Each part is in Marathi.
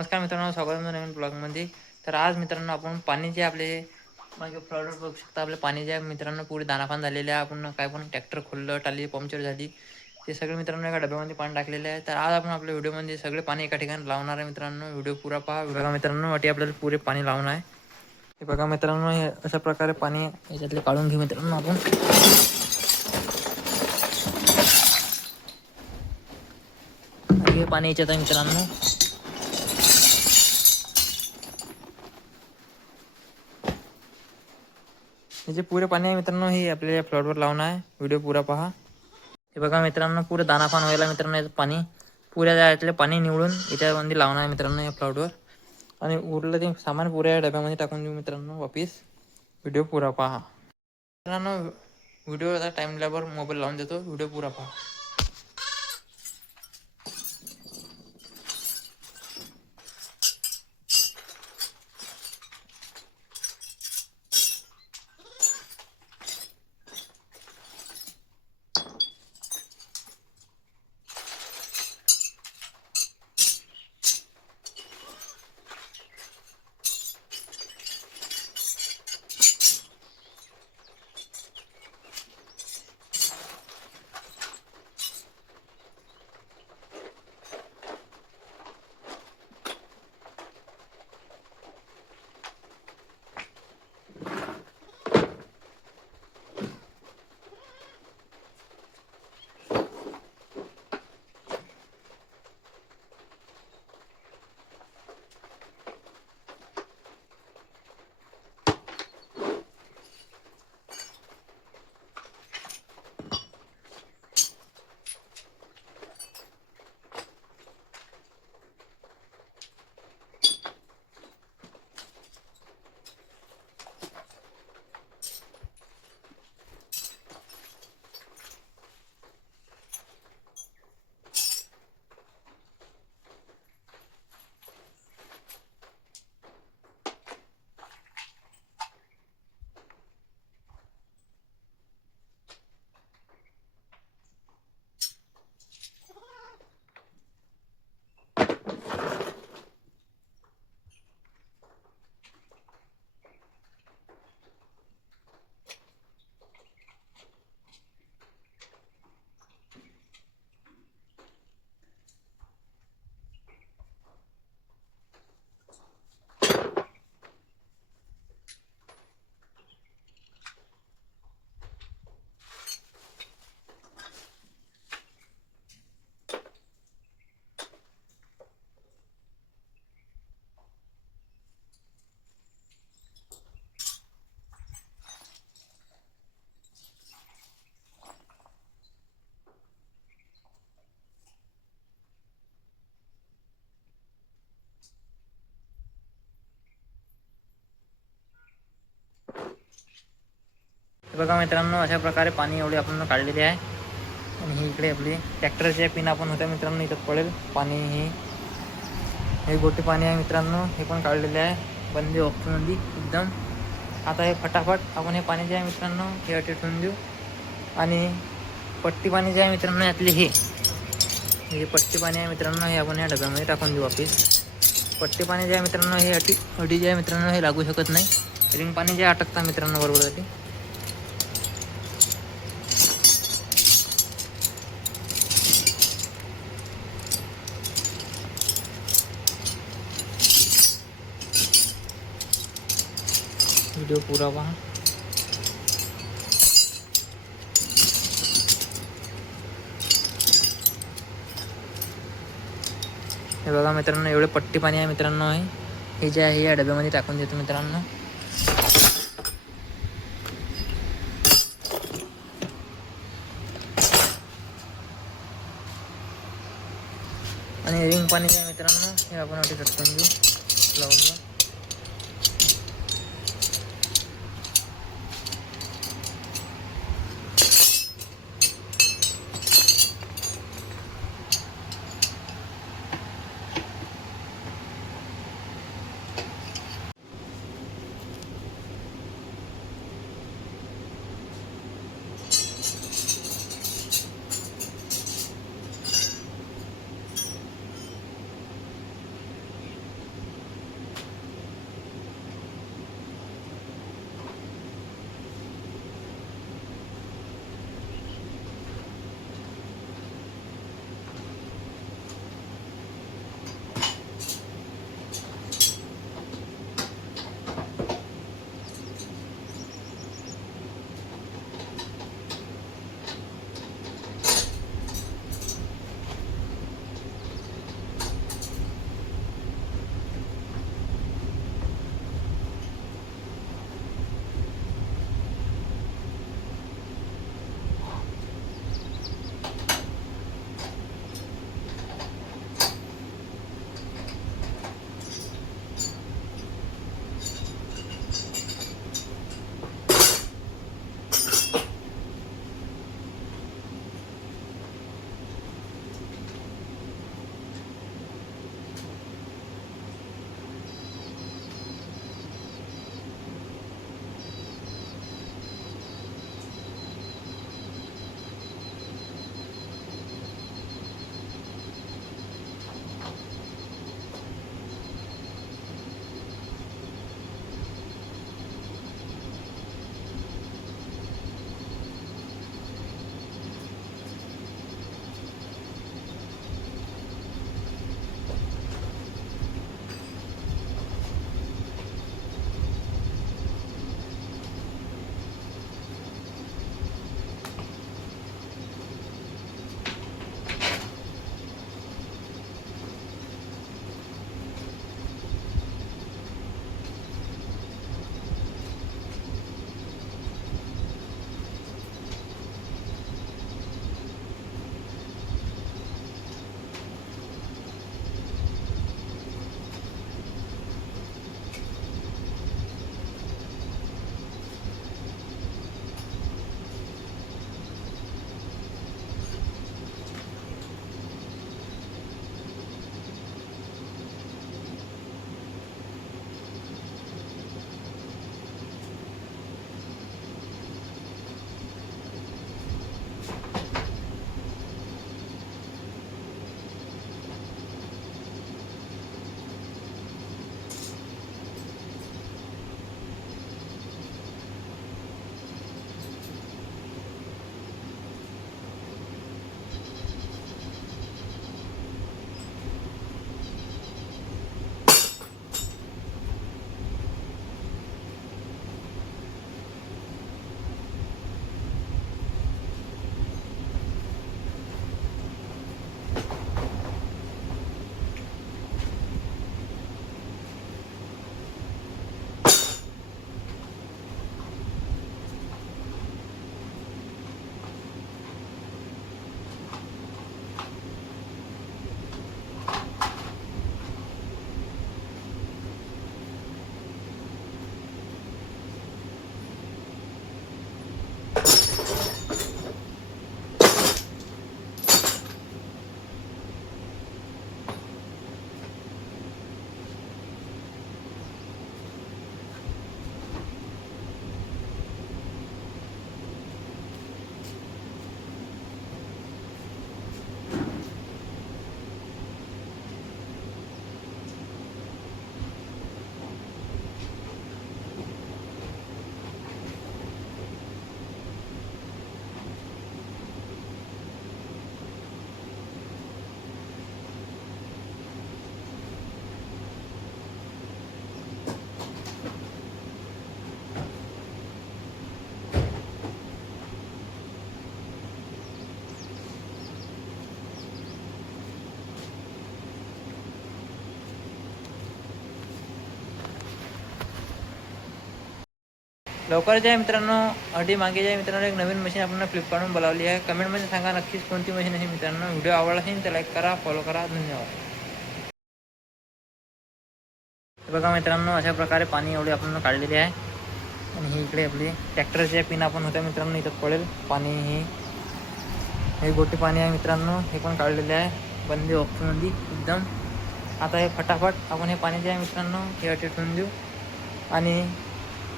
नमस्कार मित्रांनो, स्वागत आहे नवीन ब्लॉगमध्ये. तर आज मित्रांनो आपण पाणी जे आपले मागे प्रॉडक्ट बघू शकता. आपले पाणी जे मित्रांनो पुढे दानापान झालेले आहे. आपण काय पण ट्रॅक्टर खोललं, टाली पंक्चर झाली, ते सगळे मित्रांनो एका डब्यामध्ये पाणी टाकलेले आहे. तर आज आपण आपल्या व्हिडिओमध्ये सगळे पाणी एका ठिकाणी लावणार आहे मित्रांनो. व्हिडिओ पुरा पहा. बघा मित्रांनो, वाटी आपल्याला पुरे पाणी लावून आहे. हे बघा मित्रांनो, हे अशा प्रकारे पाणी याच्यातले काढून घेऊ मित्रांनो आपण. हे पाणी याच्यात आहे मित्रांनो. हे जे पुरे पाणी आहे मित्रांनो, हे आपल्या फ्लॉटवर लावून आहे. व्हिडिओ पुरा पहा. हे बघा मित्रांनो, पुरे दानापान व्हायला मित्रांनो याचं पाणी पुऱ्या यातले पाणी निवडून याच्यामध्ये लावणार आहे मित्रांनो या प्लॉटवर. आणि उरलं ते सामान पुऱ्या डब्यामध्ये टाकून देऊ मित्रांनो वापिस. व्हिडिओ पुरा पहा मित्रांनो. व्हिडिओ आता टाइम लागल्यावर मोबाईल लावून देतो. व्हिडिओ पुरा पहा. बघा मित्रांनो, अशा प्रकारे पाणी एवढे आपण काढलेले आहे. आणि ही इकडे आपली ट्रॅक्टरच्या पिन आपण होत्या मित्रांनो, इथं पडेल पाणी. हे गोटी पाणी आहे मित्रांनो, हे पण काढलेले आहे बंदी ऑप्शनमध्ये एकदम. आता हे फटाफट आपण हे पाणी जे आहे मित्रांनो हे अटे ठेवून देऊ. आणि पट्टी पाणी जे आहे मित्रांनो यातले हे पट्टी पाणी आहे मित्रांनो, हे आपण या डब्यामध्ये टाकून देऊ वापस. पट्टी पाणी जे आहे मित्रांनो हे अटी जे आहे मित्रांनो हे लागू शकत नाही. रिंग पाणी जे अटकतात मित्रांनो बरोबर आहे. व्हिडिओ पुरा पहा. हे बघा मित्रांनो, एवढे पट्टी पाणी आहे मित्रांनो. हे जे आहे या डब्यामध्ये टाकून देतो मित्रांनो. आणि रिंग पाणी जे आहे मित्रांनो हे आपण अटी टाकून देऊ फ्लावरला. लवकरच आहे मित्रांनो, अडी मागे आहे मित्रांनो, एक नवीन मशीन आपण फ्लिपकार्टवरून बोलावली आहे. कमेंटमध्ये सांगा नक्कीच कोणती मशीन आहे मित्रांनो. व्हिडिओ आवडला असेल तर लाईक करा, फॉलो करा. धन्यवाद. बघा मित्रांनो, अशा प्रकारे पाणी एवढे आपण काढलेले आहे. आणि ही इकडे आपली ट्रॅक्टरच्या पिना पण होत्या मित्रांनो, इथं पडेल पाणी. हे गोटी पाणी आहे मित्रांनो, हे पण काढलेले आहे बंदी ऑप्शनमध्ये एकदम. आता हे फटाफट आपण हे पाणी जे आहे मित्रांनो हे अटे ठेवून देऊ. आणि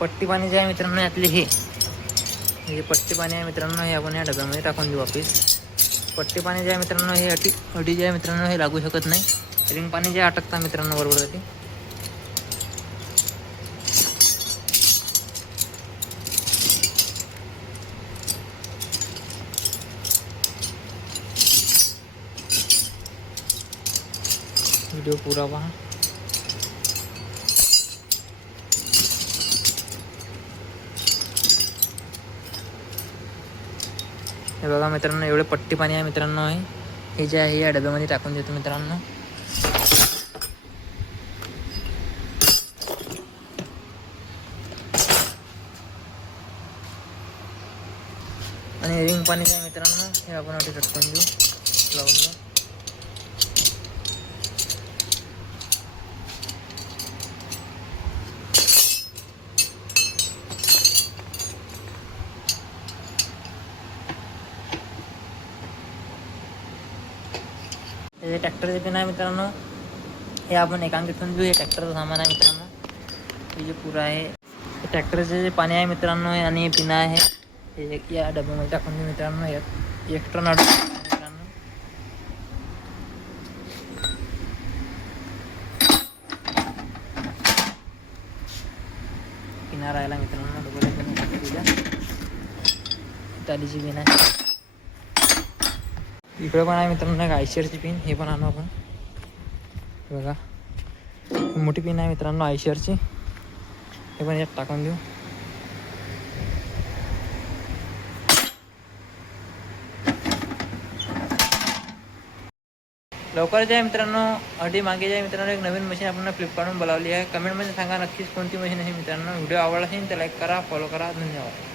पट्टी पाणी जे आहे मित्रांनो यातली हे पट्टी पाणी आहे मित्रांनो, हे आपण या डब्यामध्ये टाकून देऊ वापस. पट्टी पाणी जे आहे मित्रांनो हे अटी जे आहे मित्रांनो हे लागू शकत नाही. रिंग पाणी जे अटकतं मित्रांनो बरोबर जाते. व्हिडिओ पूरा पहा. हे बघा मित्रांनो, एवढे पट्टी पाणी आहे मित्रांनो. हे जे आहे या डब्यामध्ये टाकून देतो मित्रांनो. आणि रिंग पाणी जे आहे मित्रांनो हे आपण अटे टाकून देऊ लावून. हे ट्रॅक्टरचे पिन आहे मित्रांनो, हे आपण एकांकित ठेवून देऊ. हे ट्रॅक्टरचं सामान आहे मित्रांनो, हे जे पुरं आहे. हे ट्रॅक्टरचे जे पाणी आहे मित्रांनो आणि पिना आहे हे या डब्यामध्ये टाकून देऊ मित्रांनो. यात एक्स्ट्रा नाडू मित्रांनो. पिना राहिला मित्रांनो डबल तालीची पिन आहे. इकडे पण आहे मित्रांनो एक आयशरची पिन, हे पण आणू आपण. बघा मोठी पिन आहे मित्रांनो आयशरची, हे पण यात टाकून देऊ. लवकरच आहे मित्रांनो, अडी मागे जे आहे मित्रांनो एक नवीन मशीन आपण फ्लिपकार्टवरून बोलावली आहे. कमेंटमध्ये सांगा नक्कीच कोणती मशीन आहे मित्रांनो. व्हिडिओ आवडला असेल तर लाईक करा, फॉलो करा. धन्यवाद.